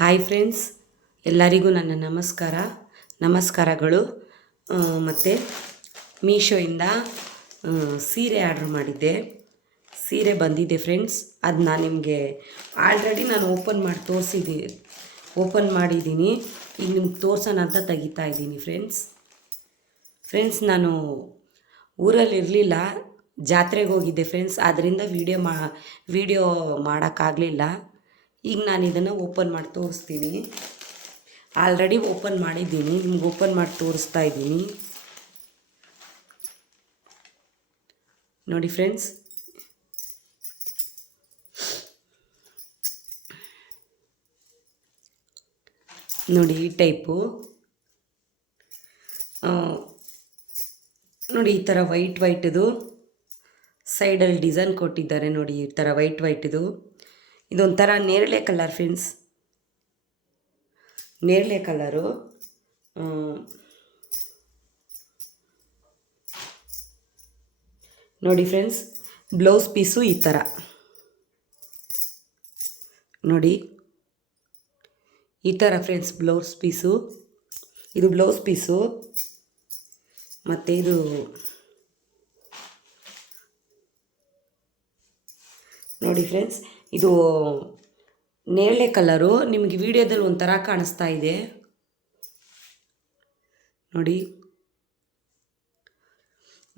Hi friends, ಎಲ್ಲರಿಗೂ ನನ್ನ ನಮಸ್ಕಾರಗಳು. ಮತ್ತು ಮೀಶೋಯಿಂದ ಸೀರೆ ಆರ್ಡ್ರ್ ಮಾಡಿದ್ದೆ. ಸೀರೆ ಬಂದಿದೆ ಫ್ರೆಂಡ್ಸ್. ಅದು ನಾನು ನಿಮಗೆ ಆಲ್ರೆಡಿ ಓಪನ್ ಮಾಡಿದ್ದೀನಿ. ಈಗ ನಿಮ್ಗೆ ತೋರ್ಸೋಣ ಅಂತ ತೆಗಿತಾ ಇದ್ದೀನಿ ಫ್ರೆಂಡ್ಸ್. ನಾನು ಊರಲ್ಲಿರಲಿಲ್ಲ, ಜಾತ್ರೆಗೆ ಹೋಗಿದ್ದೆ ಫ್ರೆಂಡ್ಸ್. ಆದ್ದರಿಂದ ವಿಡಿಯೋ ಮಾಡೋಕ್ಕಾಗಲಿಲ್ಲ. ಈಗ ನಾನು ಇದನ್ನು ಓಪನ್ ಮಾಡಿ ತೋರಿಸ್ತೀನಿ. ಆಲ್ರೆಡಿ ಓಪನ್ ಮಾಡಿದ್ದೀನಿ, ನಿಮ್ಗೆ ಓಪನ್ ಮಾಡಿ ತೋರಿಸ್ತಾ ಇದ್ದೀನಿ. ನೋಡಿ ಫ್ರೆಂಡ್ಸ್, ನೋಡಿ ಈ ಟೈಪು. ನೋಡಿ ಈ ಥರ ವೈಟ್ದು ಸೈಡಲ್ಲಿ ಡಿಸೈನ್ ಕೊಟ್ಟಿದ್ದಾರೆ. ನೋಡಿ ಈ ಥರ ವೈಟ್ದು ಇದೊಂಥರ ನೇರಳೆ ಕಲರ್ ಫ್ರೆಂಡ್ಸ್, ನೇರಳೆ ಕಲರು. ನೋಡಿ ಫ್ರೆಂಡ್ಸ್, ಬ್ಲೌಸ್ ಪೀಸು ಈ ಥರ ನೋಡಿ, ಈ ಥರ ಫ್ರೆಂಡ್ಸ್ ಬ್ಲೌಸ್ ಪೀಸು. ಇದು ಬ್ಲೌಸ್ ಪೀಸು. ಮತ್ತು ಇದು ನೋಡಿ ಫ್ರೆಂಡ್ಸ್, ಇದು ನೇರಳೆ ಕಲರು. ನಿಮಗೆ ವಿಡಿಯೋದಲ್ಲಿ ಒಂಥರ ಕಾಣಿಸ್ತಾ ಇದೆ ನೋಡಿ.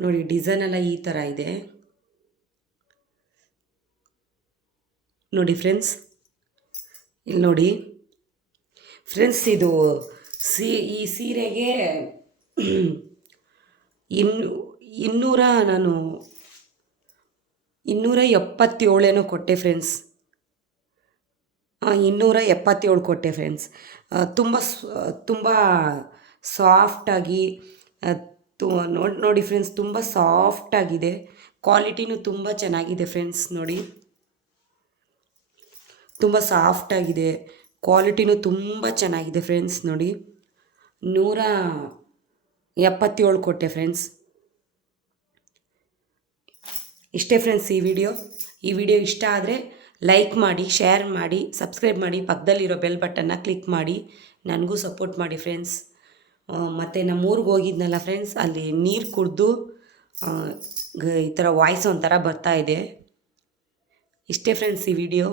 ನೋಡಿ ಡಿಸೈನ್ ಎಲ್ಲ ಈ ಥರ ಇದೆ ನೋಡಿ ಫ್ರೆಂಡ್ಸ್. ಇಲ್ಲಿ ನೋಡಿ ಫ್ರೆಂಡ್ಸ್, ಇದು ಈ ಸೀರೆಗೆ 277 ಕೊಟ್ಟೆ ಫ್ರೆಂಡ್ಸ್. 277 ಕೊಟ್ಟೆ ಫ್ರೆಂಡ್ಸ್. ತುಂಬ ಸಾಫ್ಟಾಗಿ ನೋಡಿ ಫ್ರೆಂಡ್ಸ್, ತುಂಬ ಸಾಫ್ಟಾಗಿದೆ. ಕ್ವಾಲಿಟಿನೂ ತುಂಬ ಚೆನ್ನಾಗಿದೆ ಫ್ರೆಂಡ್ಸ್. ನೋಡಿ, ತುಂಬ ಸಾಫ್ಟಾಗಿದೆ, ಕ್ವಾಲಿಟಿನೂ ತುಂಬ ಚೆನ್ನಾಗಿದೆ ಫ್ರೆಂಡ್ಸ್. ನೋಡಿ 177 ಕೊಟ್ಟೆ ಫ್ರೆಂಡ್ಸ್. ಇಷ್ಟೇ ಫ್ರೆಂಡ್ಸ್ ಈ ವಿಡಿಯೋ ಇಷ್ಟ ಆದರೆ ಲೈಕ್ ಮಾಡಿ, ಶೇರ್ ಮಾಡಿ, ಸಬ್ಸ್ಕ್ರೈಬ್ ಮಾಡಿ, ಪಕ್ಕದಲ್ಲಿರೋ ಬೆಲ್ ಬಟನ್ನ ಕ್ಲಿಕ್ ಮಾಡಿ ನನಗೂ ಸಪೋರ್ಟ್ ಮಾಡಿ ಫ್ರೆಂಡ್ಸ್. ಮತ್ತು ನಮ್ಮೂರಿಗೆ ಹೋಗಿದ್ನಲ್ಲ ಫ್ರೆಂಡ್ಸ್, ಅಲ್ಲಿ ನೀರು ಕುಡಿದು ಈ ಥರ ವಾಯ್ಸ್ ಒಂಥರ ಬರ್ತಾ ಇದೆ. ಇಷ್ಟೇ ಫ್ರೆಂಡ್ಸ್ ಈ ವಿಡಿಯೋ.